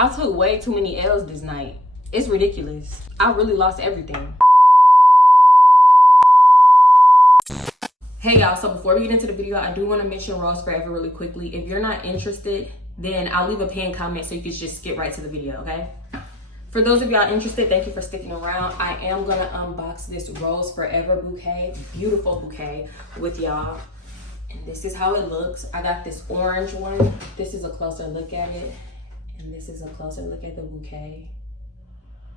I took way too many L's this night. It's ridiculous. I really lost everything. Hey y'all, so before we get into the video, I do want to mention Rose Forever really quickly. If you're not interested, then I'll leave a pinned comment so you can just skip right to the video, okay? For those of y'all interested, thank you for sticking around. I am gonna unbox this Rose Forever bouquet, beautiful bouquet, with y'all. And this is how it looks. I got this orange one. This is a closer look at it. And this is a closer look at the bouquet.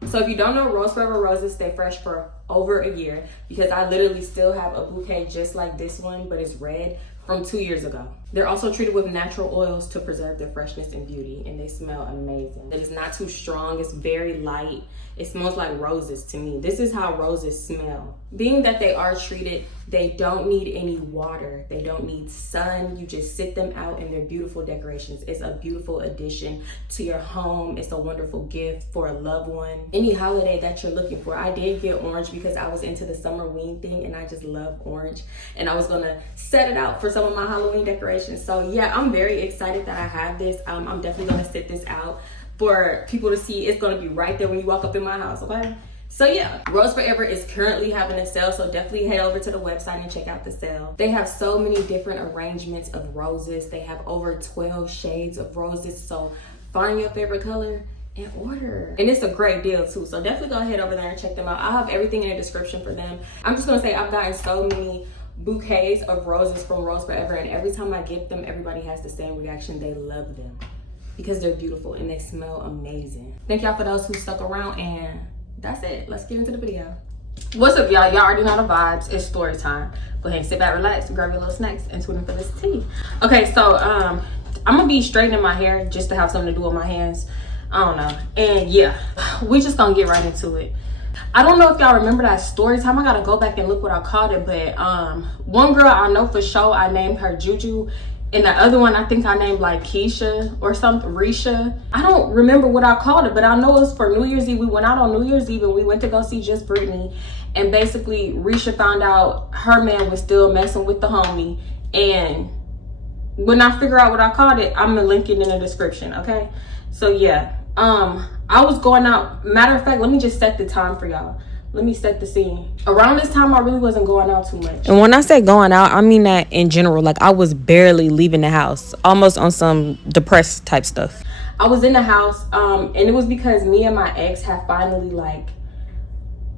So if you don't know, Rose Forever roses stay fresh for over a year, because I literally still have a bouquet just like this one, but it's red, from 2 years ago. They're also treated with natural oils to preserve their freshness and beauty, and they smell amazing. It is not too strong, it's very light. It smells like roses to me. This is how roses smell. Being that they are treated, they don't need any water. They don't need sun. You just sit them out and they're beautiful decorations. It's a beautiful addition to your home. It's a wonderful gift for a loved one. Any holiday that you're looking for. I did get orange because I was into the summer wing thing and I just love orange. And I was gonna set it out for some of my Halloween decorations. So yeah, I'm very excited that I have this. I'm definitely gonna sit this out for people to see. It's gonna be right there when you walk up in my house, okay? So yeah, Rose Forever is currently having a sale, so definitely head over to the website and check out the sale. They have so many different arrangements of roses. They have over 12 shades of roses, so find your favorite color and order. And it's a great deal too, so definitely go ahead over there and check them out. I'll have everything in the description for them. I'm just gonna say I've gotten so many bouquets of roses from Rose Forever, and every time I get them, everybody has the same reaction. They love them because they're beautiful and they smell amazing. Thank y'all for those who stuck around, and that's it. Let's get into the video. What's up, y'all? Y'all already know the vibes. It's story time. Go ahead and sit back, relax, grab your little snacks, and tune in for this tea. Okay, so I'm gonna be straightening my hair just to have something to do with my hands. I don't know. And yeah, we just gonna get right into it. I don't know if y'all remember that story time. I gotta go back and look what I called it, but one girl I know for sure, I named her Juju. And the other one, I think I named like Keisha or something, Risha. I don't remember what I called it, but I know it was for New Year's Eve. We went out on New Year's Eve and we went to go see Just Brittany. And basically, Risha found out her man was still messing with the homie. And when I figure out what I called it, I'm gonna link it in the description, okay? So yeah, I was going out. Matter of fact, let me just set the time for y'all. Let me set the scene. Around this time, I really wasn't going out too much. And when I say going out, I mean that in general. Like, I was barely leaving the house, almost on some depressed type stuff. I was in the house, and it was because me and my ex had finally, like,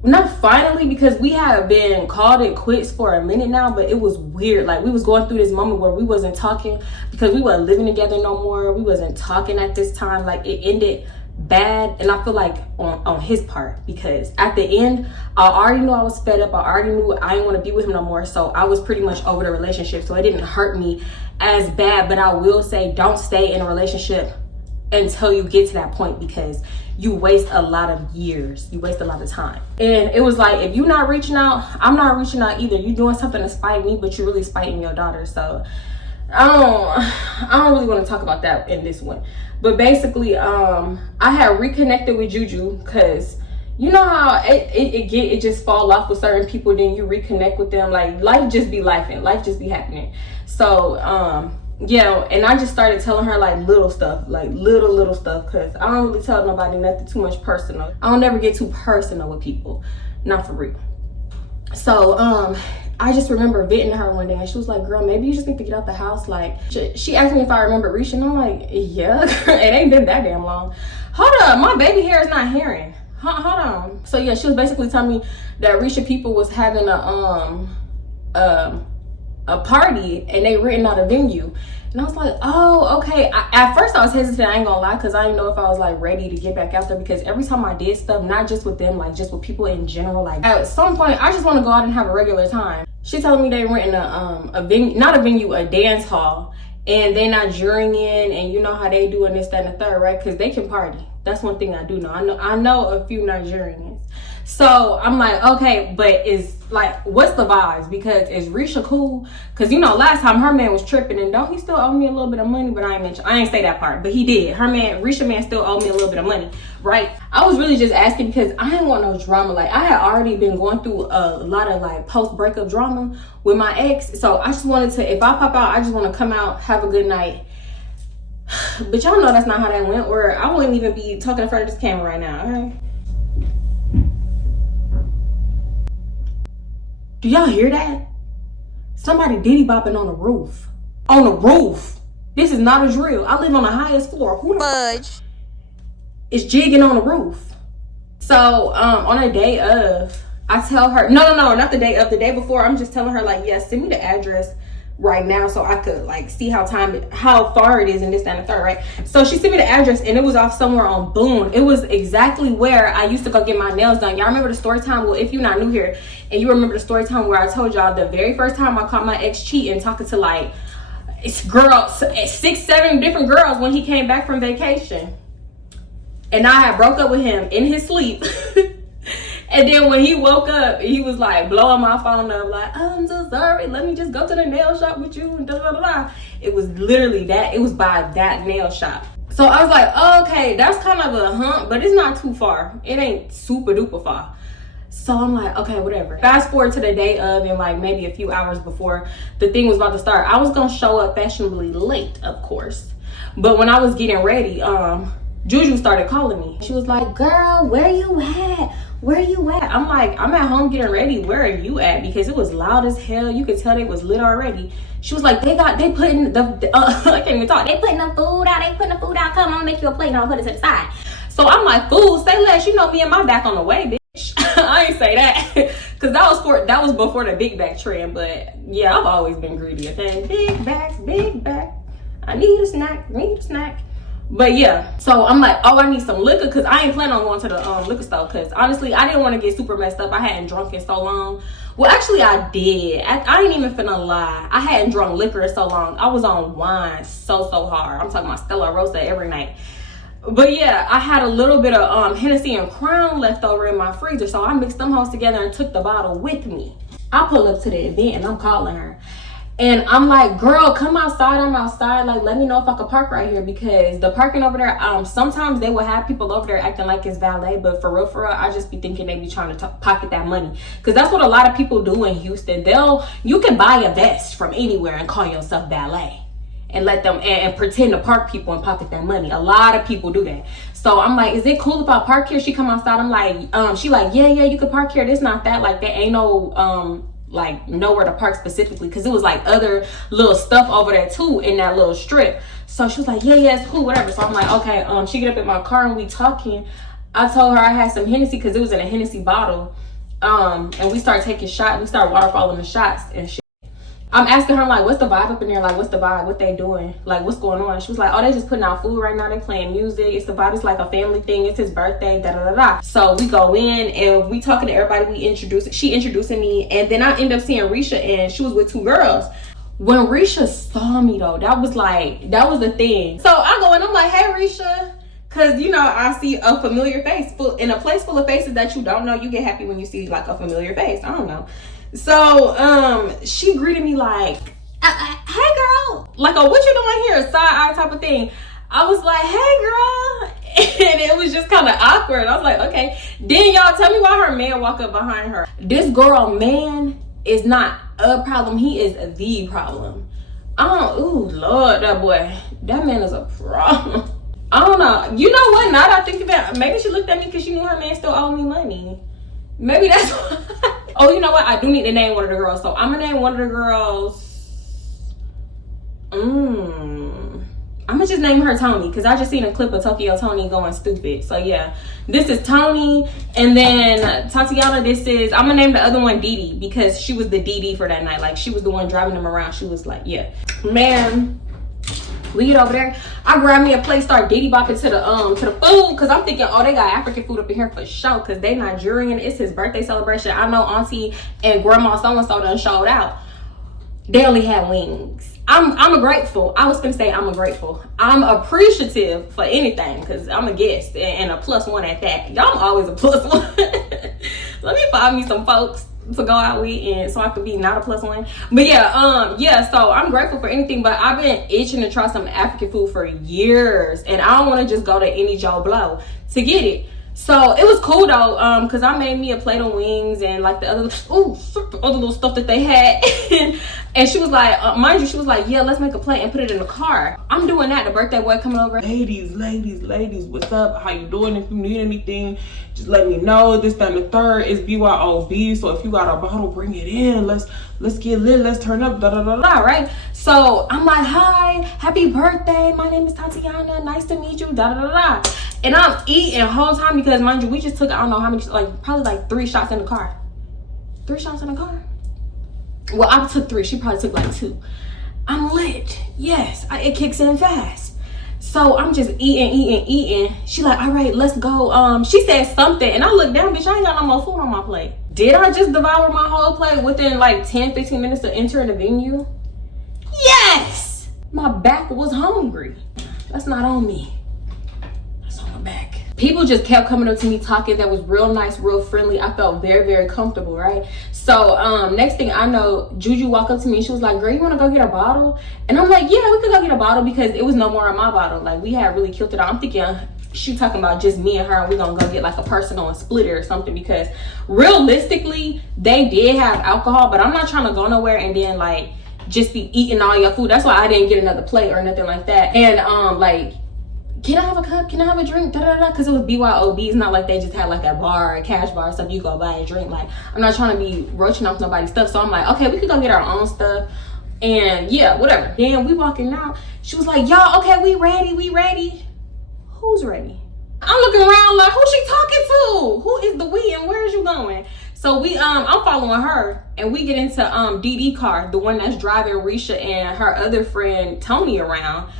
not finally, because we had been called it quits for a minute now, but it was weird. Like, we was going through this moment where we wasn't talking because we weren't living together no more. We wasn't talking at this time. Like, it ended bad, and I feel like on his part, because at the end I already knew I was fed up. I already knew I didn't want to be with him no more, so I was pretty much over the relationship, so it didn't hurt me as bad. But I will say, don't stay in a relationship until you get to that point, because you waste a lot of years, you waste a lot of time. And it was like, if you're not reaching out, I'm not reaching out either. You're doing something to spite me, but you're really spiting your daughter. So I don't really want to talk about that in this one. But basically, I had reconnected with Juju because you know how it just fall off with certain people, then you reconnect with them. Like, life just be lifing, life just be happening. So yeah, and I just started telling her like little stuff, like little stuff, because I don't really tell nobody nothing too much personal. I don't ever get too personal with people, not for real. So I just remember venting to her one day, and she was like, girl, maybe you just need to get out the house. Like, she asked me if I remember Risha, and I'm like, yeah. It ain't been that damn long. Hold up, my baby hair is not hearing. Hold on. So yeah, she was basically telling me that Risha people was having a party, and they renting out a venue. And I was like, oh, okay. At first I was hesitant, I ain't gonna lie, because I didn't know if I was like ready to get back out there, because every time I did stuff, not just with them, like just with people in general, like at some point I just want to go out and have a regular time. She telling me they renting a venue, not a venue, a dance hall, and they Nigerian, and you know how they doing this, that, and the third, right? Because they can party. That's one thing I do know. I know a few Nigerians. So I'm like, okay, but is like, what's the vibes? Because is Risha cool? Because you know, last time her man was tripping, and don't he still owe me a little bit of money? But I ain't say that part, but he did. Her man, Risha man, still owed me a little bit of money, right? I was really just asking because I didn't want no drama. Like, I had already been going through a lot of like post breakup drama with my ex, so I just wanted to, if I pop out, I just want to come out, have a good night, But y'all know that's not how that went, or I wouldn't even be talking in front of this camera right now, okay? Do y'all hear that? Somebody diddy bopping on the roof. On the roof. This is not a drill. I live on the highest floor. Who the fudge is jigging on the roof? So on a day of, I tell her, no, not the day of, the day before, I'm just telling her like, yes, send me the address right now so I could like see how far it is and this, that, and the third, right? So she sent me the address and it was off somewhere on Boone. It was exactly where I used to go get my nails done. Y'all remember the story time? Well, if you're not new here and you remember the story time where I told y'all the very first time I caught my ex cheating, talking to like girls, 6-7 different girls when he came back from vacation. And I had broke up with him in his sleep. And then when he woke up, he was like blowing my phone up like, oh, I'm so sorry, let me just go to the nail shop with you and da da da. It was literally that. It was by that nail shop. So I was like, oh, okay, that's kind of a hump, but it's not too far. It ain't super duper far. So I'm like, okay, whatever. Fast forward to the day of, and like maybe a few hours before the thing was about to start, I was gonna show up fashionably late, of course. But when I was getting ready, Juju started calling me. She was like, girl, where you at? Where you at? I'm like, I'm at home getting ready. Where are you at? Because it was loud as hell. You could tell they was lit already. She was like, they putting the I can't even talk. They putting the food out. They putting the food out. Come on, make you a plate and I'll put it to the side. So I'm like, food, say less. You know me and my back on the way, bitch. I ain't say that. Cause that was before the big back trend. But yeah, I've always been greedy. Okay, big back. I need a snack. But yeah, so I'm like, oh, I need some liquor because I ain't planning on going to the liquor store because honestly, I didn't want to get super messed up. I hadn't drunk in so long. Well, actually, I did. I ain't even finna lie. I hadn't drunk liquor in so long. I was on wine so hard. I'm talking about Stella Rosa every night. But yeah, I had a little bit of Hennessy and Crown left over in my freezer, so I mixed them hoes together and took the bottle with me. I pull up to the event and I'm calling her. And I'm like, girl, come outside. I'm outside. Like, let me know if I could park right here because the parking over there, sometimes they will have people over there acting like it's valet. But for real, I just be thinking they be trying to pocket that money. Because that's what a lot of people do in Houston. You can buy a vest from anywhere and call yourself valet. And let them, and pretend to park people and pocket that money. A lot of people do that. So I'm like, is it cool if I park here? She come outside. I'm like, she like, yeah, you can park here. This not that. Like, there ain't no, like nowhere to park specifically because it was like other little stuff over there too in that little strip. So she was like, yeah, it's cool, whatever. So I'm like, okay. She get up in my car and we talking. I told her I had some Hennessy because it was in a Hennessy bottle. And we started taking shots. We started waterfalling the shots and shit. I'm asking her like, what's the vibe up in there? Like, what's the vibe? What they doing? Like, what's going on? She was like, oh, they just putting out food right now. They playing music. It's the vibe. It's like a family thing. It's his birthday. Da da da da. So we go in and we talking to everybody. She introducing me, and then I end up seeing Risha, and she was with 2 girls. When Risha saw me though, that was the thing. So I go and I'm like, hey Risha. Cause you know, I see a familiar face in a place full of faces that you don't know. You get happy when you see like a familiar face. I don't know. So she greeted me like, hey girl, like, oh, what you doing here? Side eye type of thing. I was like, hey girl. And it was just kind of awkward. I was like, okay. Then y'all tell me why her man walk up behind her. This girl man is not a problem. He is the problem. Ooh, Lord, that man is a problem. I don't know. You know what? Now that I think about it, maybe she looked at me because she knew her man still owed me money. Maybe that's why. Oh, you know what? I do need to name one of the girls. So I'm gonna name one of the girls. I'm gonna just name her Tony because I just seen a clip of Tokyo Tony going stupid. So yeah, this is Tony, and then Tatiana. I'm gonna name the other one Dee Dee because she was the DD for that night. Like she was the one driving them around. She was like, yeah, man. We get over there. I grab me a plate, start diddy bopping to the food because I'm thinking, oh, they got African food up in here for sure because they Nigerian. It's his birthday celebration. I know auntie and grandma so-and-so done showed out. They only had wings. I'm grateful. I was gonna say I'm grateful. I'm appreciative for anything because I'm a guest and a +1 at that. Y'all always a +1. Let me find me some folks to go out with and so I could be not a +1. But yeah, so I'm grateful for anything, but I've been itching to try some African food for years and I don't want to just go to any Joe Blow to get it. So it was cool though, because I made me a plate of wings and like the other little stuff that they had. And she was like, mind you, she was like, yeah, let's make a plate and put it in the car. I'm doing that. The birthday boy coming over. Ladies, what's up? How you doing? If you need anything, just let me know. This, that, and the third is BYOB. So if you got a bottle, bring it in. Let's get lit. Let's turn up. Da da da da. Right? So I'm like, hi, happy birthday. My name is Tatiana. Nice to meet you. Da da da da. And I'm eating the whole time because, mind you, we just took, I don't know how many, like probably like 3 shots in the car. 3 shots in the car. Well, I took 3. She probably took like 2. I'm lit. Yes, it kicks in fast. So I'm just eating. She like, all right, let's go. She said something, and I looked down, bitch, I ain't got no more food on my plate. Did I just devour my whole plate within like 10-15 minutes of entering the venue? Yes! My back was hungry. That's not on me. That's on my back. People just kept coming up to me talking. That was real nice, real friendly. I felt very, very comfortable, right? So next thing I know, Juju walked up to me and she was like, girl, you want to go get a bottle? And I'm like, yeah, we could go get a bottle because it was no more in my bottle. Like, we had really killed it out. I'm thinking she talking about just me and her, and we gonna go get like a personal and split it or something, because realistically, they did have alcohol, but I'm not trying to go nowhere and then like just be eating all your food. That's why I didn't get another plate or nothing like that. And like, can I have a cup? Can I have a drink? Da da da. Because it was BYOB. It's not like they just had like a bar, a cash bar, stuff you go buy a drink. Like, I'm not trying to be roaching off nobody's stuff. So I'm like, okay, we could go get our own stuff. And yeah, whatever. Then we walking out. She was like, y'all, okay, we ready. Who's ready? I'm looking around like, who's she talking to? Who is the we and where is you going? So we, I'm following her, and we get into DD car, the one that's driving Risha and her other friend Tony around.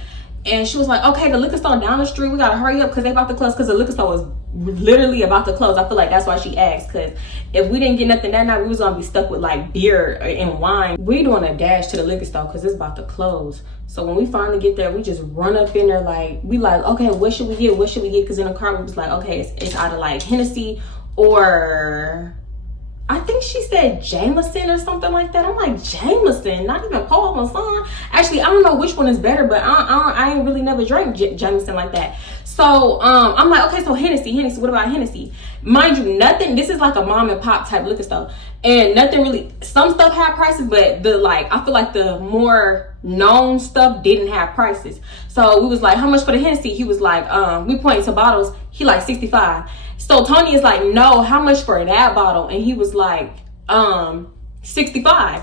And she was like, okay, the liquor store down the street, we gotta hurry up because they about to close, because the liquor store was literally about to close. I feel like that's why she asked, because if we didn't get nothing that night, we was gonna be stuck with like beer and wine. We doing a dash to the liquor store because it's about to close. So when we finally get there, we just run up in there like, we like, okay, what should we get? Because in the car, we was like, okay, it's either like Hennessy or, I think she said Jameson or something like that. I'm like, Jameson? Not even Paul Masson? Actually, I don't know which one is better, but I ain't really never drank Jameson like that. So I'm like, okay, so Hennessy. What about Hennessy? Mind you, nothing. This is like a mom and pop type liquor store, and nothing really. Some stuff had prices, but I feel like the more known stuff didn't have prices. So we was like, how much for the Hennessy? He was like, we pointed to bottles. He like 65. So Tony is like, no, how much for that bottle? And he was like, 65.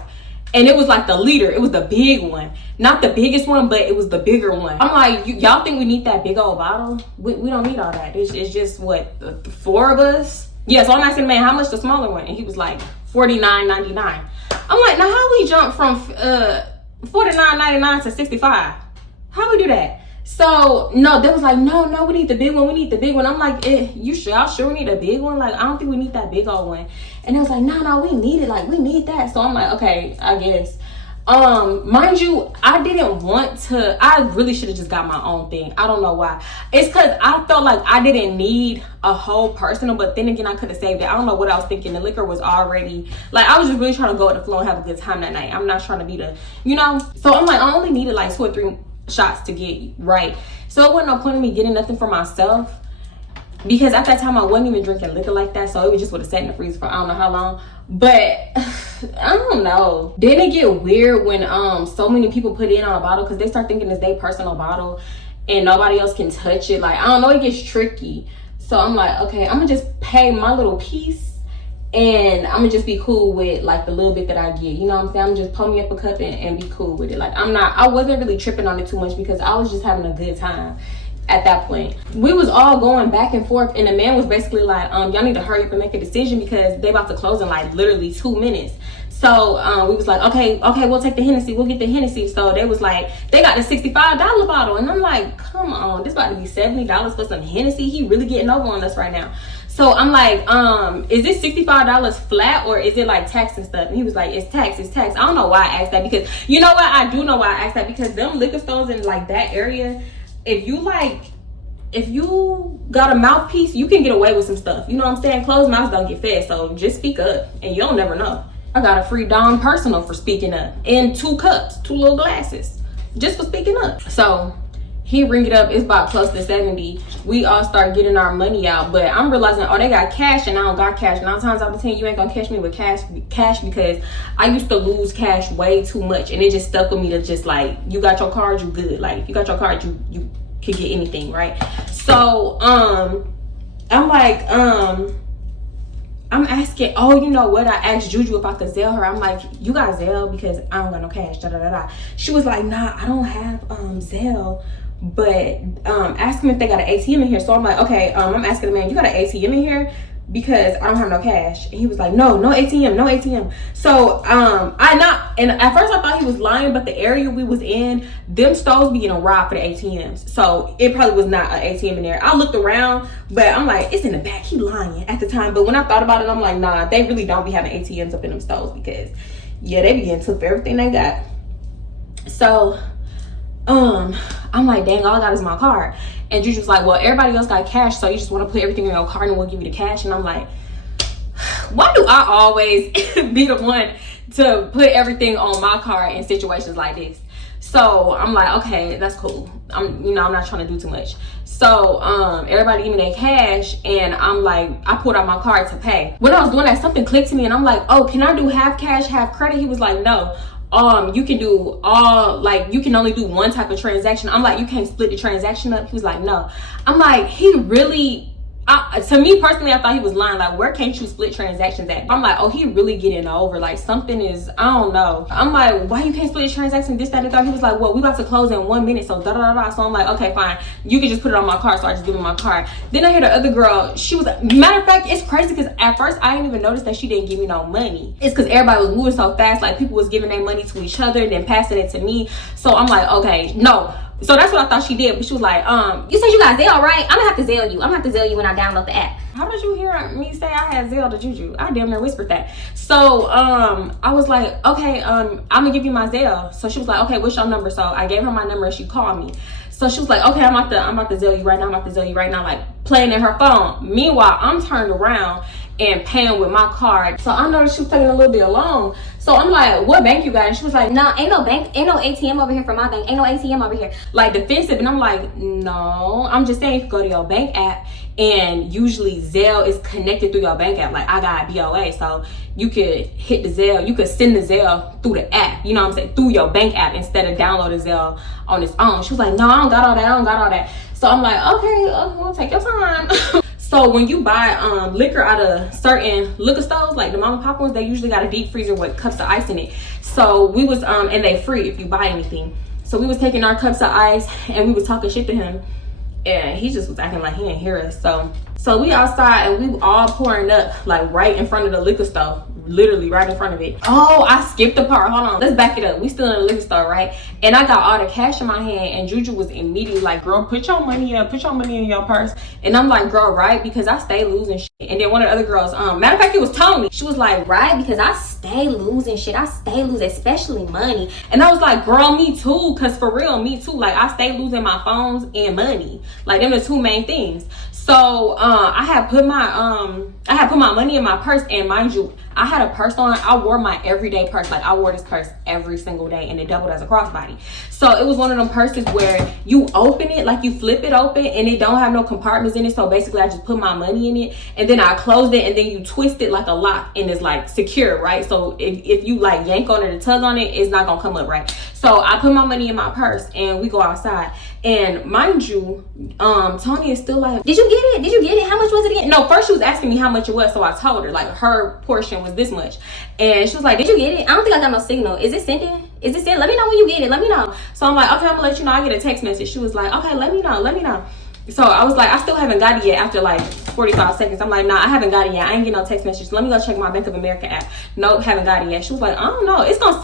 And it was like the liter. It was the big one. Not the biggest one, but it was the bigger one. I'm like, y'all think we need that big old bottle? We don't need all that. It's just, what, the 4 of us? Yeah, so I'm asking the man, how much the smaller one? And he was like, $49.99. I'm like, now how we jump from $49.99 to 65? How we do that? So no, they was like, no, we need the big one. I'm like, you sure? Y'all sure we need a big one? Like, I don't think we need that big old one. And they was like, no, we need it. Like, we need that. So I'm like, okay, I guess. Mind you, I really should have just got my own thing. I don't know why. It's because I felt like I didn't need a whole personal, but then again, I could have saved it. I don't know what I was thinking. The liquor was already, like, I was just really trying to go with the flow and have a good time that night. I'm not trying to be the, so I'm like, I only needed like 2 or 3 shots to get right. So it wasn't no point in me getting nothing for myself, because at that time I wasn't even drinking liquor like that. So it was just would have sat in the freezer for I don't know how long. But I don't know. Then it get weird when so many people put in on a bottle, because they start thinking it's their personal bottle and nobody else can touch it. Like, I don't know, it gets tricky. So I'm like, okay, I'm gonna just pay my little piece, and I'm gonna just be cool with like the little bit that I get. You know what I'm saying? I'm just pull me up a cup and be cool with it. Like, I wasn't really tripping on it too much, because I was just having a good time at that point. We was all going back and forth, and the man was basically like, y'all need to hurry up and make a decision, because they about to close in like literally 2 minutes. So we was like, okay, we'll take the Hennessy. We'll get the Hennessy. So they was like, they got the $65 bottle. And I'm like, come on, this about to be $70 for some Hennessy. He really getting over on us right now. So I'm like, is this $65 flat, or is it like tax and stuff? And he was like, it's tax. I don't know why I asked that, because you know what? I do know why I asked that, because them liquor stores in like that area, if you got a mouthpiece, you can get away with some stuff. You know what I'm saying? Closed mouths don't get fed. So just speak up, and you'll never know. I got a free Dom personal for speaking up, and 2 cups, 2 little glasses, just for speaking up. So He ring it up, it's about close to 70. We all start getting our money out, but I'm realizing, oh, they got cash and I don't got cash. 9 times out of 10, you ain't gonna catch me with cash because I used to lose cash way too much, and it just stuck with me to just like, you got your card, you good. Like, if you got your card, you can get anything, right? So I'm like, I'm asking, oh, you know what? I asked Juju if I could Zelle her. I'm like, you got Zelle? Because I don't got no cash, da da da da. She was like, nah, I don't have Zelle, but ask them if they got an ATM in here. So I'm like, okay, I'm asking the man, you got an ATM in here? Because I don't have no cash. And he was like, no ATM, no ATM. So and at first I thought he was lying, but the area we was in, them stores be getting robbed for the ATMs. So it probably was not an ATM in there. I looked around, but I'm like, it's in the back. He lying at the time. But when I thought about it, I'm like, nah, they really don't be having ATMs up in them stores, because yeah, they be getting took for everything they got. So I'm like, dang, all I got is my card. And Juju's like, well, everybody else got cash, so you just want to put everything in your card and we'll give you the cash. And I'm like, why do I always be the one to put everything on my card in situations like this? So I'm like, okay, that's cool. I'm not trying to do too much. So everybody give me their cash, and I'm like, I pulled out my card to pay. When I was doing that, something clicked to me, and I'm like, oh, can I do half cash, half credit? He was like, no. You can do all, like, you can only do one type of transaction. I'm like, you can't split the transaction up? He was like, no. I'm like, he really, to me personally, I thought he was lying. Like, where can't you split transactions at? I'm like, oh, he really getting over. Like, something is, I don't know. I'm like, why you can't split the transaction, this, that, and that? He was like, well, we about to close in 1 minute, so da da da da. So I'm like, okay, fine. You can just put it on my card. So I just give him my card. Then I hear the other girl, she was, matter of fact, it's crazy because at first I didn't even notice that she didn't give me no money. It's because everybody was moving so fast. Like, people was giving their money to each other and then passing it to me. So I'm like, okay, no. So that's what I thought she did. But she was like, you said you got Zelle, right? I'm gonna have to Zelle you. I'm gonna have to Zelle you when I download the app. How did you hear me say I had Zelle to Juju? I damn near whispered that. So I was like, okay, I'm gonna give you my Zelle. So she was like, okay, what's your number? So I gave her my number and she called me. So she was like, okay, I'm about to Zelle you right now. I'm about to Zelle you right now, like playing in her phone. Meanwhile, I'm turned around and paying with my card. So I noticed she was taking a little bit long. So I'm like, what bank you got? And she was like, no, ain't no bank, ain't no ATM over here for my bank. Ain't no ATM over here. Like, defensive. And I'm like, no, I'm just saying, if you go to your bank app, and usually Zelle is connected through your bank app. Like, I got BOA, so you could hit the Zelle, you could send the Zelle through the app, you know what I'm saying, through your bank app instead of downloading Zelle on its own. She was like, no, I don't got all that. So I'm like, okay, well, take your time. So when you buy liquor out of certain liquor stores, like the mom and pop ones, they usually got a deep freezer with cups of ice in it. So we was and they free if you buy anything. So we was taking our cups of ice and we was talking shit to him, and he just was acting like he didn't hear us. So we outside and we all pouring up, like right in front of the liquor store, literally right in front of it. Oh, I skipped the part. Hold on, let's back it up. We still in the liquor store, right? And I got all the cash in my hand, and Juju was immediately like, girl, put your money up, put your money in your purse. And I'm like, girl, right? Because I stay losing shit. And then one of the other girls, matter of fact, it was Tony. She was like, right? Because I stay losing shit. I stay losing, especially money. And I was like, girl, me too. Cause for real, me too. Like, I stay losing my phones and money. Like, them are the two main things. So I had put my money in my purse, and mind you, I had a purse on. I wore my everyday purse. Like, I wore this purse every single day, and it doubled as a crossbody. So it was one of them purses where you open it, like you flip it open, and it don't have no compartments in it. So basically I just put my money in it, and then I closed it, and then you twist it like a lock, and it's like secure, right? So if you like yank on it or tug on it, it's not gonna come up, right? So I put my money in my purse, and we go outside. And mind you, Tony is still like, did you get it? Did you get it? How much was it again? No, first she was asking me how much it was. So I told her, like, her portion was this much. And she was like, did you get it? I don't think I got no signal. Is it sending? Is it sending? Let me know when you get it. Let me know. So I'm like, okay, I'm gonna let you know. I get a text message. She was like, okay, let me know. So I was like, I still haven't got it yet after like 45 seconds. I'm like, nah, I haven't got it yet. I ain't getting no text message. Let me go check my Bank of America app. Nope, haven't got it yet. She was like, I don't know. It's gonna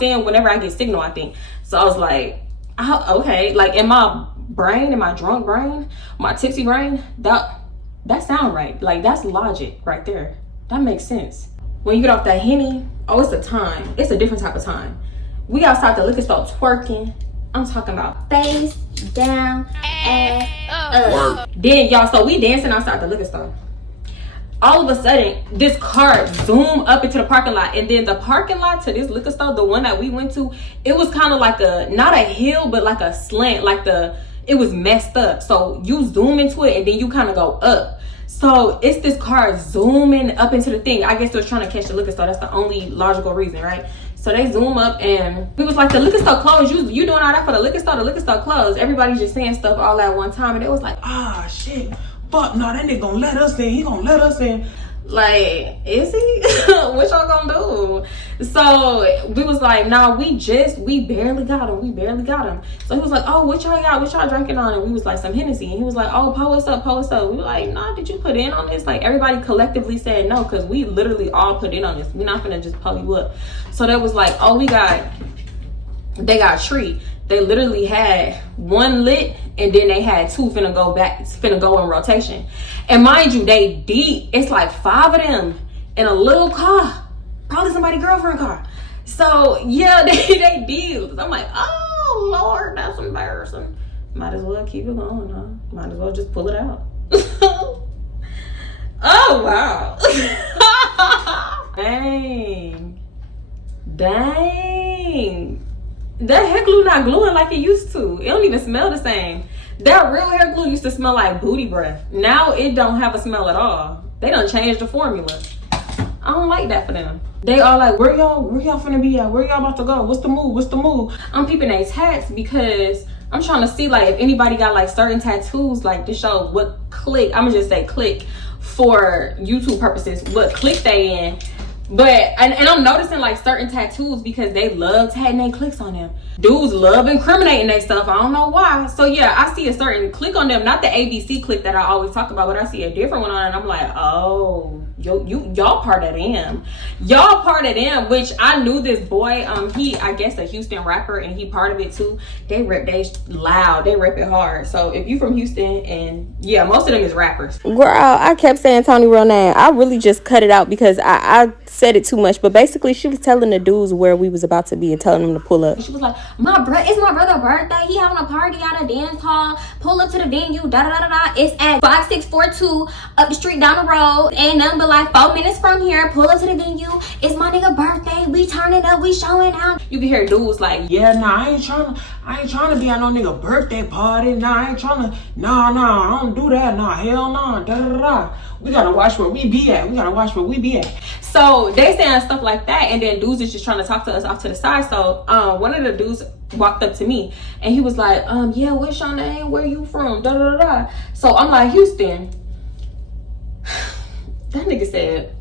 send whenever I get signal, I think. So I was like, oh, okay. Like, in my brain, in my drunk brain, my tipsy brain, that sound right. Like, that's logic right there. That makes sense. When you get off that Henny, oh, it's a time. It's a different type of time. We outside the liquor store twerking. I'm talking about face down, ass up. Then, y'all, so we dancing outside the liquor store. All of a sudden, this car zoomed up into the parking lot. And then the parking lot to this liquor store, the one that we went to, it was kind of like not a hill, but like a slant. Like it was messed up. So you zoom into it and then you kind of go up. So it's this car zooming up into the thing. I guess they're trying to catch the liquor store. That's the only logical reason, right? So they zoom up and he was like, the liquor store closed. You doing all that for the liquor store? The liquor store closed. Everybody's just saying stuff all at one time. And it was like, ah, shit. Fuck, no, that nigga gonna let us in. He gonna let us in. Like, is he? What y'all gonna do? So we was like, nah, we barely got him. We barely got him. So he was like, oh, what y'all got? What y'all drinking on? And we was like, some Hennessy. And he was like, oh, pull us up. We were like, nah, did you put in on this? Like, everybody collectively said no, because we literally all put in on this. We're not gonna just pull you up. So that was like, oh, they got Tree. They literally had one lit and then they had two finna go in rotation. And mind you, they deep. It's like 5 of them in a little car. Probably somebody's girlfriend car. So yeah, they deep. I'm like, oh Lord, that's embarrassing. Might as well keep it going, huh? Might as well just pull it out. Oh wow. Dang. That hair glue not gluing like it used to. It don't even smell the same. That real hair glue used to smell like booty breath. Now it don't have a smell at all. They done changed the formula. I don't like that for them. They all like, where y'all finna be at? Where y'all about to go? What's the move? I'm peeping their tats because I'm trying to see like if anybody got like certain tattoos like to show what clique, I'ma just say clique for YouTube purposes, what clique they in. But and I'm noticing like certain tattoos because they love tatting their clicks on them. Dudes love incriminating their stuff. I don't know why. So yeah, I see a certain click on them, not the ABC click that I always talk about, but I see a different one on it and I'm like, oh, y'all part of them. Y'all part of them, which I knew this boy, he I guess a Houston rapper and he part of it too. They loud, they rap it hard. So if you from Houston, and yeah, most of them is rappers. Girl, I kept saying Tony real name. I really just cut it out because I said it too much. But basically she was telling the dudes where we was about to be and telling them to pull up. She was like, it's my brother's birthday. He having a party at a dance hall. Pull up to the venue. It's at 5642 up the street down the road. Ain't nothing but like 4 minutes from here. Pull up to the venue. It's my nigga birthday. We turning up. We showing out. You can hear dudes like, yeah, nah, I ain't trying to be at no nigga birthday party. Nah, I ain't trying to. Nah, I don't do that. Nah, hell nah. We gotta watch where we be at. So they saying stuff like that, and then dudes is just trying to talk to us off to the side. So one of the dudes walked up to me and he was like, yeah, what's your name? Where you from? So I'm like, Houston. That nigga said,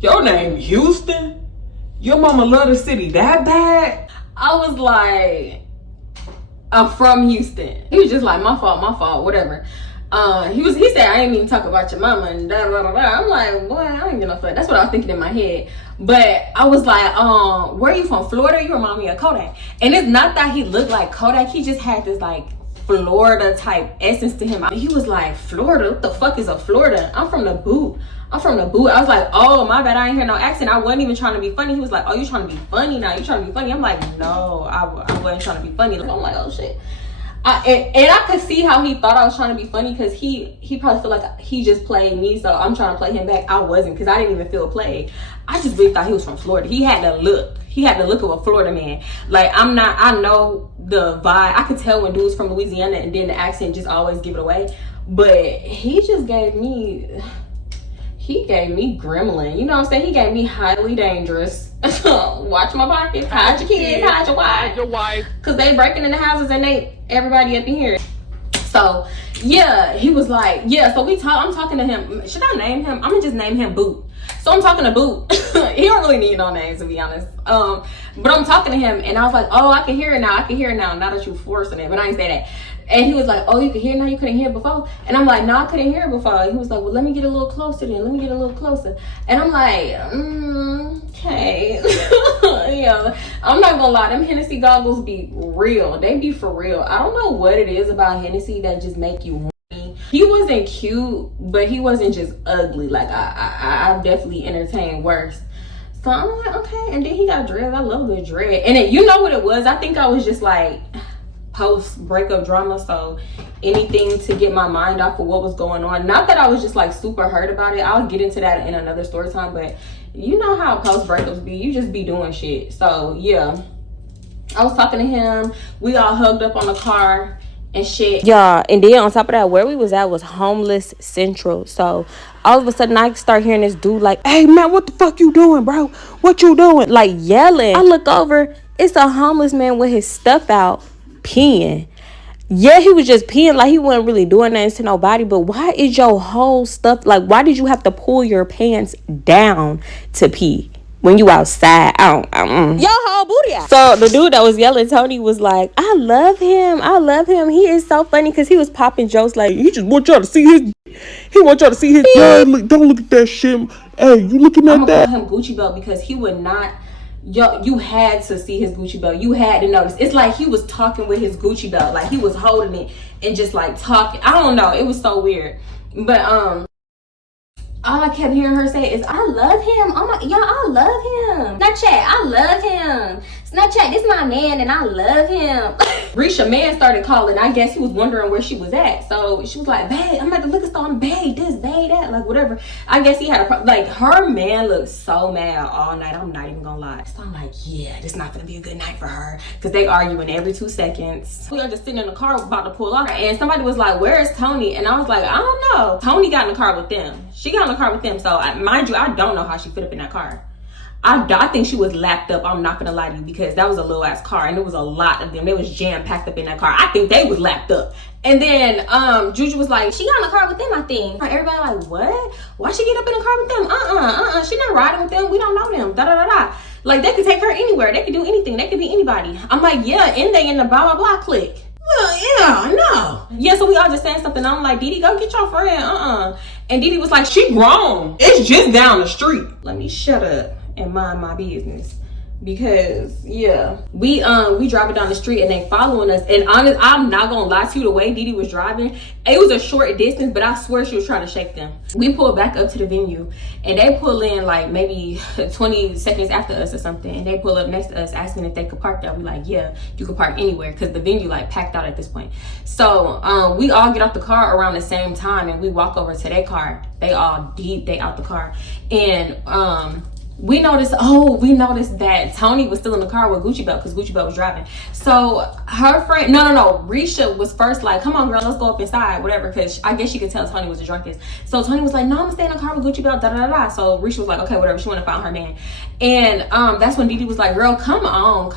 your name Houston? Your mama love the city that bad? I was like, I'm from Houston. He was just like, my fault, whatever. He said, I ain't even talk about your mama and da da da da. I'm like, boy, I ain't gonna fuck. That's what I was thinking in my head. But I was like, where are you from? Florida? You remind me of Kodak. And it's not that he looked like Kodak. He just had this like Florida type essence to him. He was like, Florida? What the fuck is a Florida? I'm from the boot. I was like, oh, my bad. I ain't hear no accent. I wasn't even trying to be funny. He was like, oh, you trying to be funny now? You trying to be funny? I'm like, no, I wasn't trying to be funny. I'm like, oh shit. And I could see how he thought I was trying to be funny because he probably feel like he just played me, so I'm trying to play him back. I wasn't, because I didn't even feel played. I just really thought he was from Florida. He had the look of a Florida man. Like, I know the vibe. I could tell when dudes from Louisiana, and then the accent just always give it away. But he just gave me gremlin. You know what I'm saying? He gave me highly dangerous. Watch my pockets. Hide your kids. Hide your wife. Because they breaking in the houses and everybody up in here. So yeah, he was like, yeah. So I'm talking to him. Should I name him? I'm gonna just name him Boot. So I'm talking to Boot. He don't really need no names, to be honest. But I'm talking to him and I was like, oh, I can hear it now. Now that you forcing it, but I ain't say that. And he was like, oh, you can hear it now? You couldn't hear it before? And I'm like, no, I couldn't hear it before. He was like, well, let me get a little closer then. And I'm like, okay. Yeah, I'm not gonna lie. Them Hennessy goggles be real. They be for real. I don't know what it is about Hennessy that just make you horny. He wasn't cute, but he wasn't just ugly. Like, I definitely entertained worse. So I'm like, okay. And then he got dreads. I love good dread. And then, you know what it was? I think I was just like post breakup drama, so anything to get my mind off of what was going on. Not that I was just like super hurt about it. I'll get into that in another story time, but you know how post breakups be. You just be doing shit. So yeah, I was talking to him. We all hugged up on the car, and shit. Yeah, and then on top of that, where we was at was homeless central. So all of a sudden I start hearing this dude like, "Hey man, what the fuck you doing, bro? What you doing?" Like yelling. I look over, it's a homeless man with his stuff out peeing. Yeah, he was just peeing, like he wasn't really doing nothing to nobody. But why is your whole stuff, like, why did you have to pull your pants down to pee when you outside? Your whole booty out. So the dude that was yelling, Tony, was like, I love him. He is so funny, because he was popping jokes like, he just want y'all to see his, Yeah, don't look at that shit. Hey, you looking at that? I'm gonna call him Gucci belt because he would not. You had to see his Gucci belt. You had to notice. It's like he was talking with his Gucci belt, like he was holding it and just like talking. I don't know. It was so weird. But all I kept hearing her say is, I love him. Oh my, y'all, I love him. Snapchat, I love him. Snapchat, this my man and I love him. Risha man started calling. I guess he was wondering where she was at. So she was like, babe, I'm at the liquor store. I'm babe this, babe that, like whatever. I guess he had a problem. Like her man looked so mad all night. I'm not even gonna lie. So I'm like, yeah, this not gonna be a good night for her. Cause they arguing every 2 seconds. We are just sitting in the car about to pull off. And somebody was like, where is Tony? And I was like, I don't know. Tony got in the car with them. She got in the car with them. So mind you, I don't know how she fit up in that car. I think she was lapped up. I'm not gonna lie to you, because that was a little ass car and there was a lot of them. They was jam packed up in that car. I think they was lapped up. And then Juju was like, she got in the car with them, I think. Everybody like, what? Why she get up in the car with them? She not riding with them. We don't know them. Da da da da. Like they could take her anywhere. They could do anything. They could be anybody. I'm like, yeah, and they in the blah blah blah clique. Well, yeah, I know. Yeah, so we all just saying something. I'm like, Didi, go get your friend. And Didi was like, she grown. It's just down the street. Let me shut up and mind my business, because yeah, we driving down the street and they following us. And honest, I'm not gonna lie to you, the way Didi was driving, it was a short distance, but I swear she was trying to shake them. We pulled back up to the venue and they pull in like maybe 20 seconds after us or something, and they pull up next to us asking if they could park there. We like, yeah, you can park anywhere, because the venue like packed out at this point. So we all get off the car around the same time and we walk over to their car. They all deep, they out the car. And we noticed that Tony was still in the car with Gucci belt, because Gucci belt was driving. So her friend, no, Risha was first like, come on girl, let's go up inside, whatever, because I guess she could tell Tony was the drunkest. So Tony was like, no, I'm gonna stay in the car with Gucci belt, da da da da. So Risha was like, okay, whatever, she went to find her man. And that's when Didi was like, girl, come on,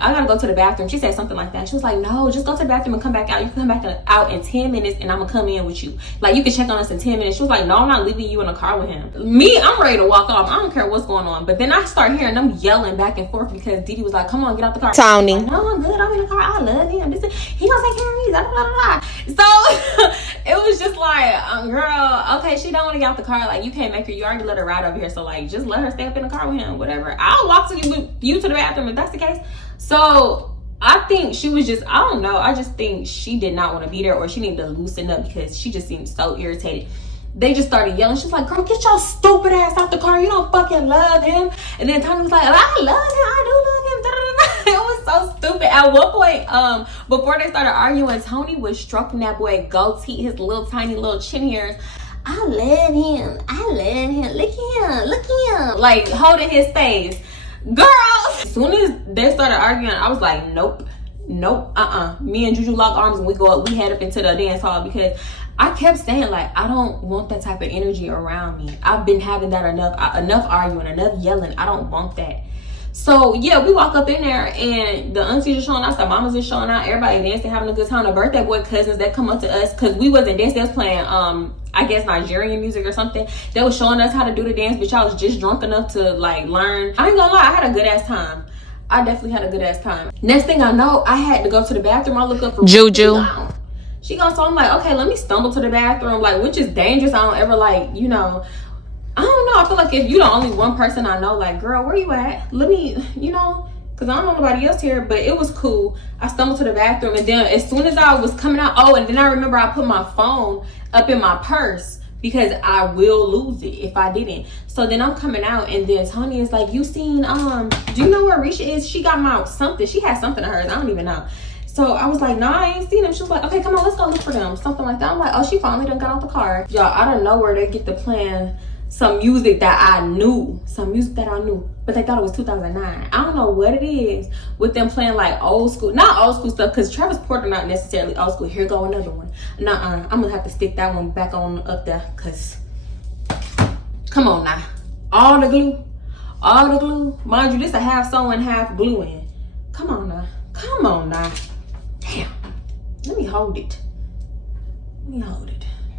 I gotta go to the bathroom. She said something like that. She was like, no, just go to the bathroom and come back out. You can come back out in 10 minutes and I'm gonna come in with you. Like, you can check on us in 10 minutes. She was like, no, I'm not leaving you in the car with him. Me, I'm ready to walk off. I don't care what's going on. But then I start hearing them yelling back and forth, because Didi was like, come on, get out the car. Tony. Like, no, I'm good, I'm in the car, I love him. He gonna take care of me, da da da da. So it was just like, girl, okay, she don't want to get out the car. Like, you can't make her, you already let her ride over here, so like, just let her stay up in the car with him, whatever. I'll walk to you to the bathroom if that's the case. So I think she was just, I don't know, I just think she did not want to be there, or she needed to loosen up, because she just seemed so irritated. They just started yelling. She's like, girl, get your stupid ass out the car. You don't fucking love him. And then Tony was like, I love him. I do love him. Da, da, da, da. It was so stupid. At one point, before they started arguing, Tony was stroking that boy goatee, his little tiny little chin hairs. I love him. Look at him. Like, holding his face. Girl, as soon as they started arguing, I was like, nope. Me and Juju lock arms and we go up. We head up into the dance hall, because I kept saying, like, I don't want that type of energy around me. I've been having that enough arguing, enough yelling. I don't want that. So yeah, we walk up in there and the aunties are showing out, the mamas are showing out, everybody dancing, having a good time. The birthday boy cousins that come up to us, because we wasn't dancing, they was playing I guess Nigerian music or something. They was showing us how to do the dance, but y'all was just drunk enough to like learn. I ain't gonna lie, I had a good ass time. I definitely had a good ass time. Next thing I know, I had to go to the bathroom. I look up for Juju. She gone, so I'm like, okay, let me stumble to the bathroom, like, which is dangerous. I don't ever, like, you know, I don't know. I feel like if you the only one person I know, like, girl, where you at? Let me, you know, because I don't know nobody else here. But it was cool. I stumbled to the bathroom, and then as soon as I was coming out, oh, and then I remember I put my phone up in my purse, because I will lose it if I didn't. So then I'm coming out, and then Tony is like, you seen, do you know where Risha is? She got my something. She had something of hers. I don't even know. So I was like, nah, I ain't seen them. She was like, okay, come on, let's go look for them. Something like that. I'm like, oh, she finally done got out the car. Y'all, I don't know where they get the plan some music that I knew. But they thought it was 2009. I don't know what it is with them playing like old school, not old school stuff, because Travis Porter not necessarily old school. Here go another one. Nuh-uh, I'm gonna have to stick that one back on up there, because come on now. All the glue. Mind you, this a half sew and half glue in. Come on now. Damn. Let me hold it.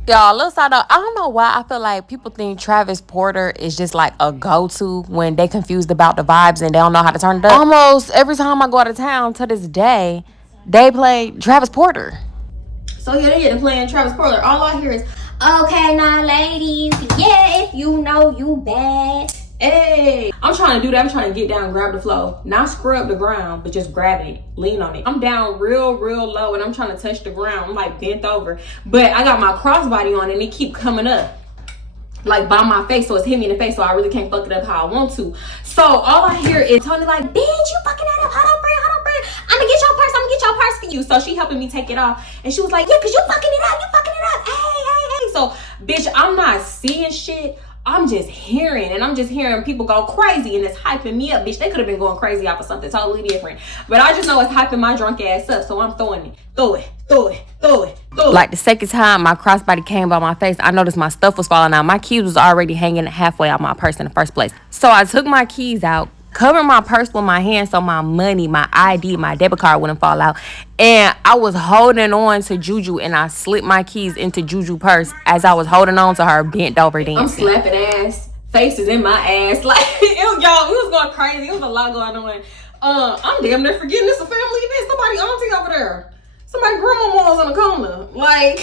Y'all, little side note, I don't know why I feel like people think Travis Porter is just like a go-to when they confused about the vibes and they don't know how to turn it up. Almost every time I go out of town to this day, they play Travis Porter. So yeah, they get to playing Travis Porter. All I hear is, okay now ladies, yeah, if you know you bad. Hey, I'm trying to do that. I'm trying to get down, grab the flow. Not scrub the ground, but just grab it, lean on it. I'm down real low and I'm trying to touch the ground. I'm like bent over, but I got my crossbody on and it keep coming up like by my face, so it's hitting me in the face, so I really can't fuck it up how I want to. So all I hear is Tony like, bitch, you fucking that up. Hold on, friend. I'm gonna get your purse for you. So she helping me take it off and she was like, yeah, cause you fucking it up. Hey. So bitch, I'm not seeing shit. I'm just hearing people go crazy and it's hyping me up. Bitch, they could have been going crazy off of something totally different. But I just know it's hyping my drunk ass up, so I'm throwing it. Throw it. Like the second time my crossbody came by my face, I noticed my stuff was falling out. My keys was already hanging halfway out my purse in the first place. So I took my keys out, covered my purse with my hand so my money, my ID, my debit card wouldn't fall out. And I was holding on to Juju and I slipped my keys into Juju's purse as I was holding on to her, bent over dancing. I'm slapping ass, faces in my ass. Like, it was going crazy. It was a lot going on. I'm damn near forgetting this a family event. Somebody auntie over there. Somebody grandma was on the corner. Like,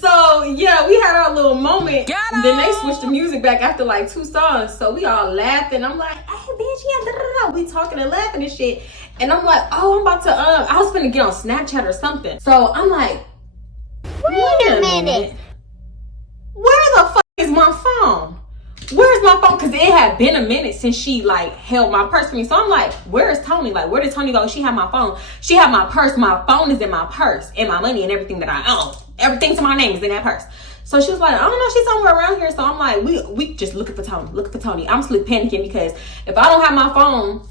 so yeah, we had our little moment. Then they switched the music back after like 2 songs. So we all laughing. I'm like, hey bitch, yeah, da. We talking and laughing and shit. And I'm like, oh, I'm about to, I was finna get on Snapchat or something. So I'm like, wait a minute. Where the fuck is my phone? Where's my phone? Because it had been a minute since she like held my purse for me. So I'm like, where is Tony? Like, where did Tony go? She had my phone. She had my purse. My phone is in my purse and my money and everything that I own. Everything to my name is in that purse. So she was like, I don't know, she's somewhere around here. So I'm like, we just looking for Tony. I'm sleep panicking because if I don't have my phone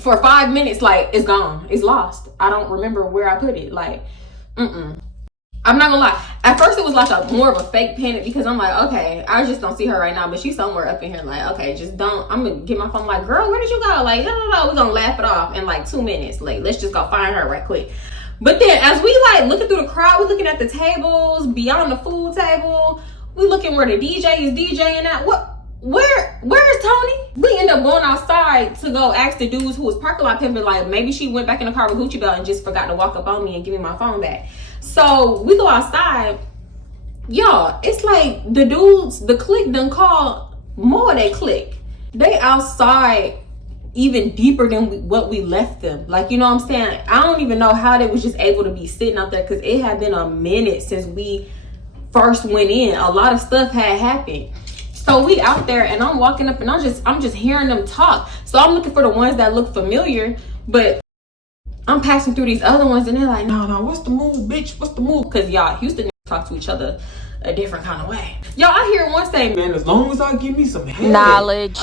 for 5 minutes, like it's gone. It's lost. I don't remember where I put it. Like, I'm not gonna lie. At first it was like more of a fake panic because I'm like, okay, I just don't see her right now, but she's somewhere up in here. Like, okay, just don't. I'm gonna get my phone. Like, girl, where did you go? Like, no, we're gonna laugh it off in like 2 minutes. Like, let's just go find her right quick. But then as we like looking through the crowd, we're looking at the tables beyond the food table. We looking where the DJ is DJing at. Where's Tony? We end up going outside to go ask the dudes who was parking lot pimping. Like, maybe she went back in the car with Gucci Belt and just forgot to walk up on me and give me my phone back. So we go outside. Y'all, it's like the dudes, the clique done called more they clique. They outside even deeper than what we left them. Like, you know what I'm saying? I don't even know how they was just able to be sitting out there because it had been a minute since we first went in. A lot of stuff had happened. So we out there and I'm walking up and I'm just hearing them talk. So I'm looking for the ones that look familiar, but I'm passing through these other ones and they're like, no, what's the move, bitch? What's the move? Because y'all, Houston talk to each other a different kind of way. Y'all, I hear one say, man, as long as I give me some head. Knowledge.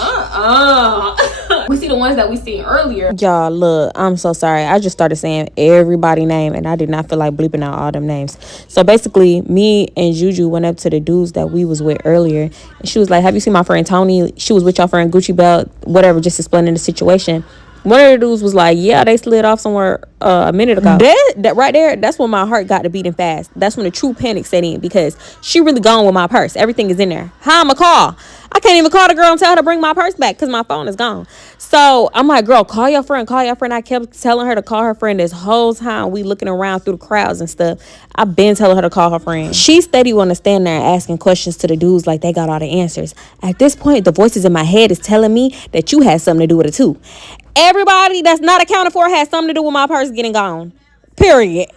We see the ones that we seen earlier. Y'all, look, I'm so sorry. I just started saying everybody's name and I did not feel like bleeping out all them names. So basically, me and Juju went up to the dudes that we was with earlier. And she was like, have you seen my friend Tony? She was with your friend Gucci Belt, whatever, just explaining the situation. One of the dudes was like, yeah, they slid off somewhere a minute ago. That right there, that's when my heart got to beating fast. That's when the true panic set in because she really gone with my purse. Everything is in there. How I'ma call? I can't even call the girl and tell her to bring my purse back because my phone is gone. So I'm like, girl, call your friend. I kept telling her to call her friend this whole time. We looking around through the crowds and stuff. I've been telling her to call her friend. She steady want to stand there asking questions to the dudes like they got all the answers. At this point, the voices in my head is telling me that you had something to do with it too. Everybody that's not accounted for has something to do with my purse getting gone. Period.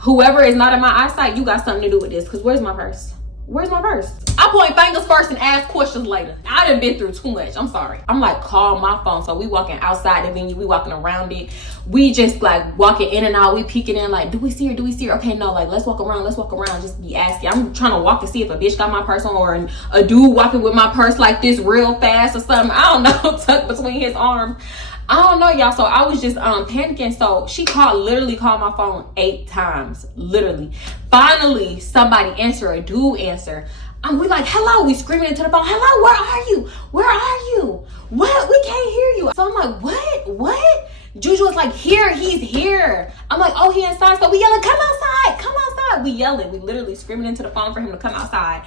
Whoever is not in my eyesight, you got something to do with this. Because where's my purse? where's my purse? I point fingers first and ask questions later. I done been through too much. I'm sorry. I'm like, call my phone. So we walking outside the venue. We walking around it. We just like walking in and out. We peeking in like, do we see her? Do we see her? Okay, no, like, let's walk around. Let's walk around. Just be asking. I'm trying to walk and see if a bitch got my purse on or a dude walking with my purse like this real fast or something. I don't know. Tucked between his arms. I don't know, y'all. So I was just panicking. So she literally called my phone 8 times. Literally. Finally, somebody answered. A dude answered. We like, hello. We screaming into the phone. Hello, where are you? Where are you? What? We can't hear you. So I'm like, what? Juju was like, he's here. I'm like, oh, he inside. So we yelling, come outside. We yelling. We literally screaming into the phone for him to come outside.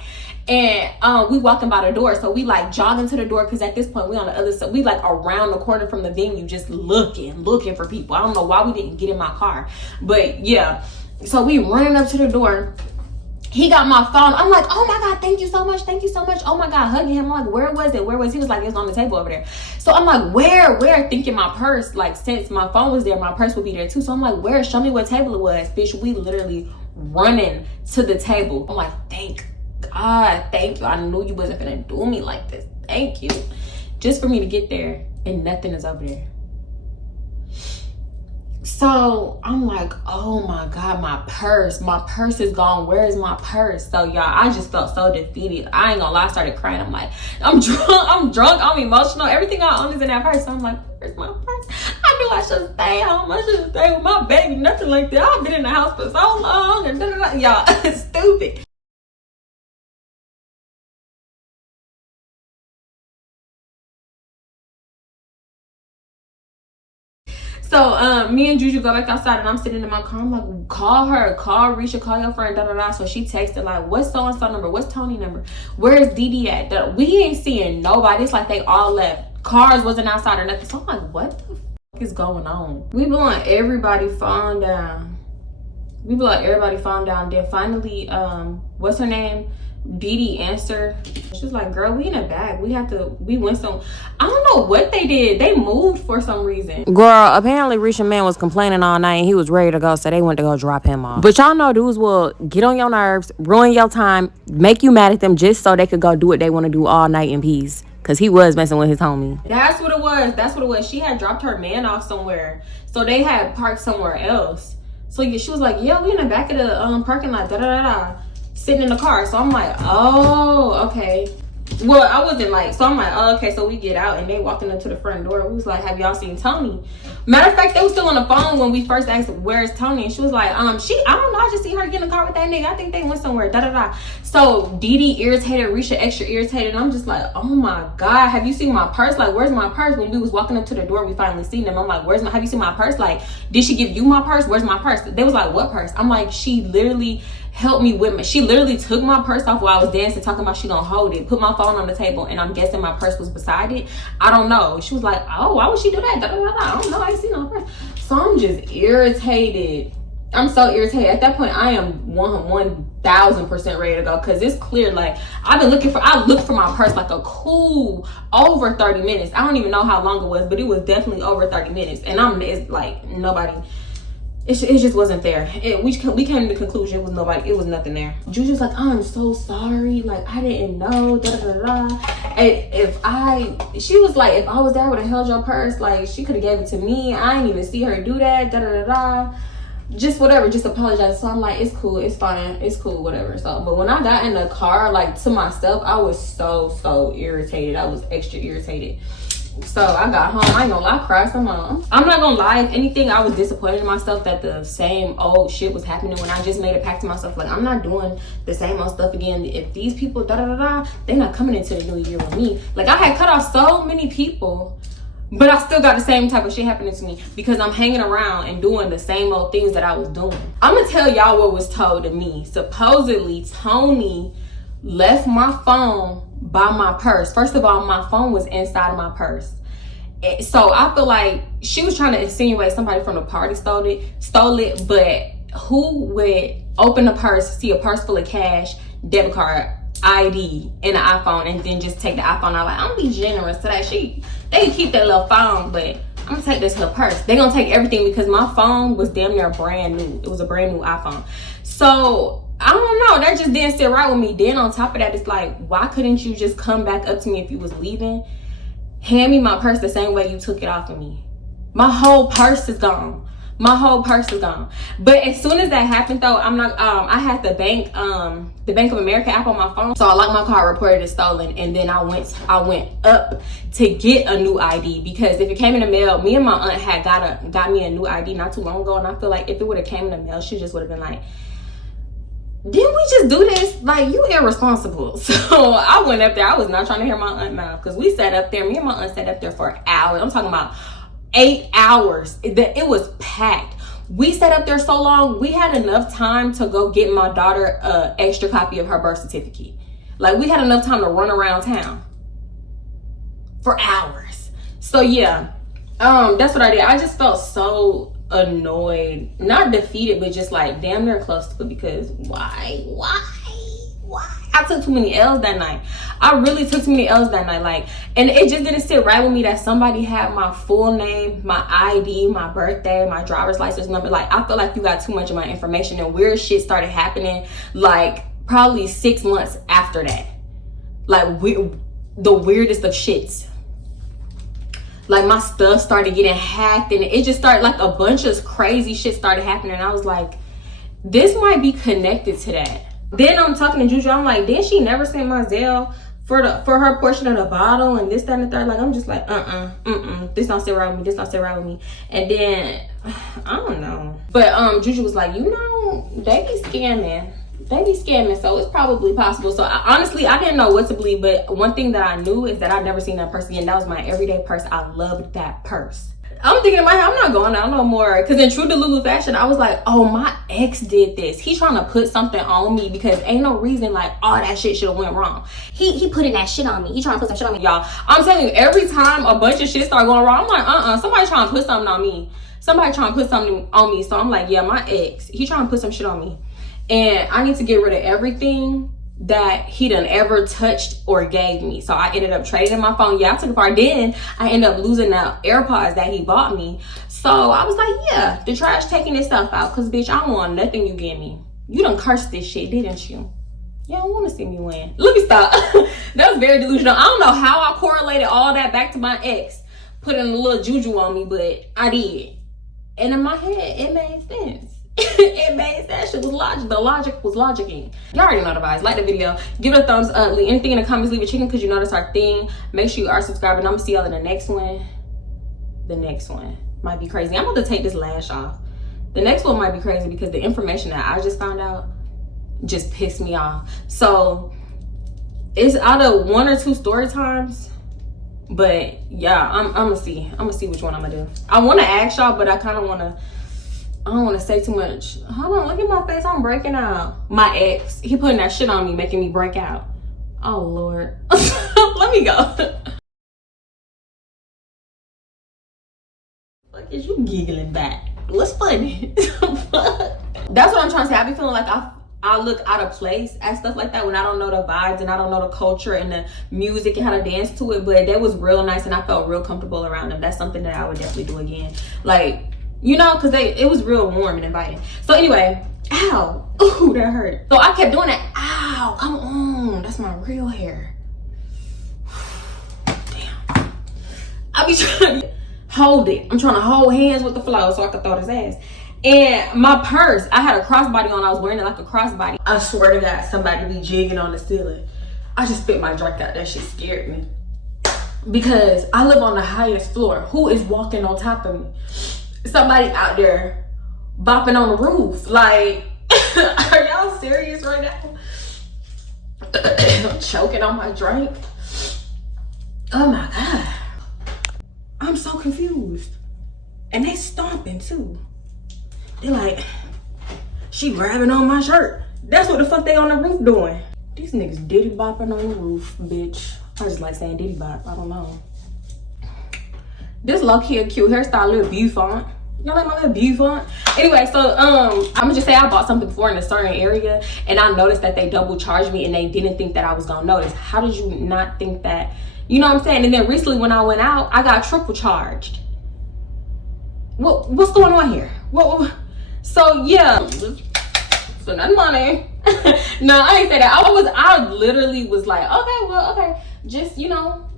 And we walking by the door. So we like jogging to the door because at this point we on the other side. We like around the corner from the venue just looking for people. I don't know why we didn't get in my car. But yeah. So we running up to the door. He got my phone. I'm like, oh my God, thank you so much. Oh my God, hugging him. I'm like, where was it? He was like, it was on the table over there. So I'm like, where? Thinking my purse, like since my phone was there, my purse would be there too. So I'm like, where? Show me what table it was. Bitch, we literally running to the table. I'm like, thank God, thank you. I knew you wasn't gonna do me like this. Thank you. Just for me to get there and nothing is over there. So I'm like, oh my God, my purse is gone. Where is my purse? So y'all, I just felt so defeated. I ain't gonna lie, I started crying. I'm like, I'm drunk, I'm emotional. Everything I own is in that purse. So I'm like, where's my purse? I knew I should stay home. I should stay with my baby, nothing like that. I've been in the house for so long and y'all, it's stupid. So me and Juju go back outside and I'm sitting in my car. I'm like, call her, call Risha, call your friend, So she texted like, what's so-and-so number? What's Tony number? Where's Didi at? We ain't seeing nobody. It's like they all left. Cars wasn't outside or nothing. So I'm like, what the fuck is going on? We blowing everybody phone down. Then finally, what's her name? Didi answered. She was like, girl, we in a bag. We went some, I don't know what they did. They moved for some reason. Girl, apparently Risha man was complaining all night and he was ready to go, so they went to go drop him off. But y'all know dudes will get on your nerves, ruin your time, make you mad at them just so they could go do what they want to do all night in peace. Cause he was messing with his homie. That's what it was. She had dropped her man off somewhere. So they had parked somewhere else. So yeah, she was like, yeah, we in the back of the parking lot, sitting in the car. So I'm like, oh, okay. Well, I wasn't like, so I'm like, oh, okay. So we get out and they walking up to the front door. We was like, have y'all seen Tony? Matter of fact, they was still on the phone when we first asked, where's Tony? And she was like, I don't know, I just see her get in the car with that nigga. I think they went somewhere, So Didi irritated, Risha extra irritated. And I'm just like, oh my God, have you seen my purse? Like, where's my purse? When we was walking up to the door, we finally seen them. I'm like, have you seen my purse? Like, did she give you my purse? Where's my purse? They was like, what purse? I'm like, she literally helped me with me. She literally took my purse off while I was dancing, talking about she gonna hold it, put my phone on the table, and I'm guessing my purse was beside it. I don't know. She was like, oh, why would she do that? I don't know. I ain't seen no purse. So I'm just irritated. I'm so irritated. At that point, I am 1,000% ready to go because it's clear. Like, I looked for my purse like a cool over 30 minutes. I don't even know how long it was, but it was definitely over 30 minutes. And it's like nobody. It just wasn't there. We came to the conclusion it was nothing there. Juju's like, I'm so sorry. Like, I didn't know. And she was like, if I was there, I would have held your purse. Like, she could have gave it to me. I didn't even see her do that. Just whatever, just apologize. So I'm like, it's cool, it's fine, it's cool, whatever. So, but when I got in the car, like, to myself, I was so irritated. I was extra irritated. So I got home. I ain't gonna lie, I cried some more. I'm not gonna lie. If anything, I was disappointed in myself that the same old shit was happening when I just made a pact to myself. Like, I'm not doing the same old stuff again. If these people, they're not coming into the new year with me. Like, I had cut off so many people, but I still got the same type of shit happening to me because I'm hanging around and doing the same old things that I was doing. I'm gonna tell y'all what was told to me. Supposedly, Tony left my phone by my purse. First of all, my phone was inside of my purse. So I feel like she was trying to insinuate somebody from the party stole it, but who would open a purse, see a purse full of cash, debit card, ID, and an iPhone, and then just take the iPhone out? Like, I'm gonna be generous to that. They keep that little phone, but I'm gonna take this her purse. They gonna take everything because my phone was damn near brand new. It was a brand new iPhone. So I don't know, that just didn't sit right with me. Then on top of that, it's like, why couldn't you just come back up to me if you was leaving, hand me my purse the same way you took it off of me? My whole purse is gone. My whole purse is gone. But as soon as that happened though, I'm not I had the Bank of America app on my phone, so I locked my car, reported it stolen, and then I went up to get a new ID, because if it came in the mail, me and my aunt had got me a new ID not too long ago, and I feel like if it would have came in the mail, she just would have been like, didn't we just do this? Like, you irresponsible. So I went up there. I was not trying to hear my aunt mouth, because we sat up there, me and my aunt sat up there for hours. I'm talking about 8 hours. It was packed. We sat up there so long, we had enough time to go get my daughter an extra copy of her birth certificate. Like, we had enough time to run around town for hours. So yeah, that's what I did. I just felt so annoyed, not defeated, but just like damn near close to it, because why? I took too many L's that night. I really took too many L's that night. Like, and it just didn't sit right with me that somebody had my full name, my ID, my birthday, my driver's license number. Like, I feel like you got too much of my information, and weird shit started happening like probably 6 months after that. Like, the weirdest of shits. Like, my stuff started getting hacked, and it just started, like, a bunch of crazy shit started happening. And I was like, this might be connected to that. Then I'm talking to Juju. I'm like, did she never send my Zelle for her portion of the bottle and this, that, and the third? Like, I'm just like, this don't sit right with me. This don't sit right with me. And then I don't know. But Juju was like, you know, they be scamming. So it's probably possible. So honestly, I didn't know what to believe. But one thing that I knew is that I've never seen that purse again. That was my everyday purse. I loved that purse. I'm thinking in my head, I'm not going out no more. Because in true Delulu fashion, I was like, oh, my ex did this. He trying to put something on me, because ain't no reason like all that shit should have went wrong. He putting that shit on me. He trying to put some shit on me. Y'all, I'm telling you, every time a bunch of shit start going wrong, I'm like, somebody trying to put something on me. Somebody trying to put something on me. So I'm like, yeah, my ex, he trying to put some shit on me. And I need to get rid of everything that he done ever touched or gave me. So I ended up trading my phone. Yeah, I took it far. Then I ended up losing the AirPods that he bought me. So I was like, yeah, the trash taking this stuff out, because bitch, I don't want nothing you gave me. You done cursed this shit, didn't you? You don't want to see me win. Let me stop. That was very delusional. I don't know how I correlated all that back to my ex putting a little juju on me, but I did. And in my head, it made sense. It made sense. Shit was logic. The logic was logicking. Y'all already know the vibes. Like the video, give it a thumbs up, leave anything in the comments, leave a chicken, because you know that's our thing. Make sure you are subscribed, and I'm gonna see y'all in the next one. The next one might be crazy. I'm about to take this lash off. The next one might be crazy, because the information that I just found out just pissed me off. So it's out of 1 or 2 story times, but yeah, I'm gonna see which one I'm gonna do. I want to ask y'all, but I don't want to say too much. Hold on, look at my face. I'm breaking out. My ex, he putting that shit on me, making me break out. Oh, Lord. Let me go. Look at you giggling back. What's funny? That's what I'm trying to say. I be feeling like I look out of place at stuff like that when I don't know the vibes and I don't know the culture and the music and how to dance to it. But that was real nice, and I felt real comfortable around them. That's something that I would definitely do again. Like, you know, because it was real warm and inviting. So anyway, ow. Ooh, that hurt. So I kept doing that. Ow, come on. That's my real hair. Damn. I be trying to hold it. I'm trying to hold hands with the flow so I can throw this ass. And my purse, I had a crossbody on. I was wearing it like a crossbody. I swear to God, somebody be jigging on the ceiling. I just spit my drink out. That shit scared me. Because I live on the highest floor. Who is walking on top of me? Somebody out there bopping on the roof. Like, are y'all serious right now? I'm choking on my drink. Oh my God. I'm so confused. And they stomping too. They're like, she grabbing on my shirt. That's what the fuck they on the roof doing. These niggas diddy bopping on the roof, bitch. I just like saying diddy bop. I don't know. This low-key a cute hairstyle, little beautiful. Y'all like my little beautiful? Anyway, so I'm gonna just say I bought something before in a certain area, and I noticed that they double charged me, and they didn't think that I was gonna notice. How did you not think that? You know what I'm saying? And then recently when I went out, I got triple charged. What's going on here? So yeah, so that money No, I ain't say that. I literally was like, okay, well, okay, just, you know,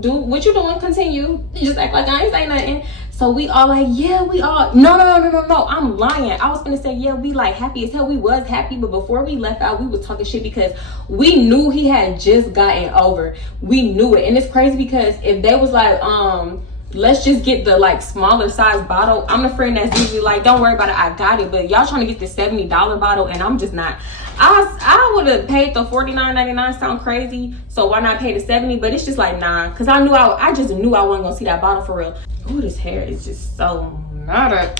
do what you doing, continue. Just act like I ain't say nothing. So we all like, yeah, we all, no, I'm lying. I was gonna say, yeah, we like happy as hell. We was happy, but before we left out, we was talking shit because we knew he had just gotten over. We knew it. And it's crazy because if they was like, let's just get the like smaller size bottle, I'm the friend that's usually like, don't worry about it, I got it. But y'all trying to get the $70 bottle and I'm just not. I would have paid the $49.99, sound crazy, so why not pay the $70? But it's just like, nah, because I just knew I wasn't gonna see that bottle for real. Oh, this hair is just so nada.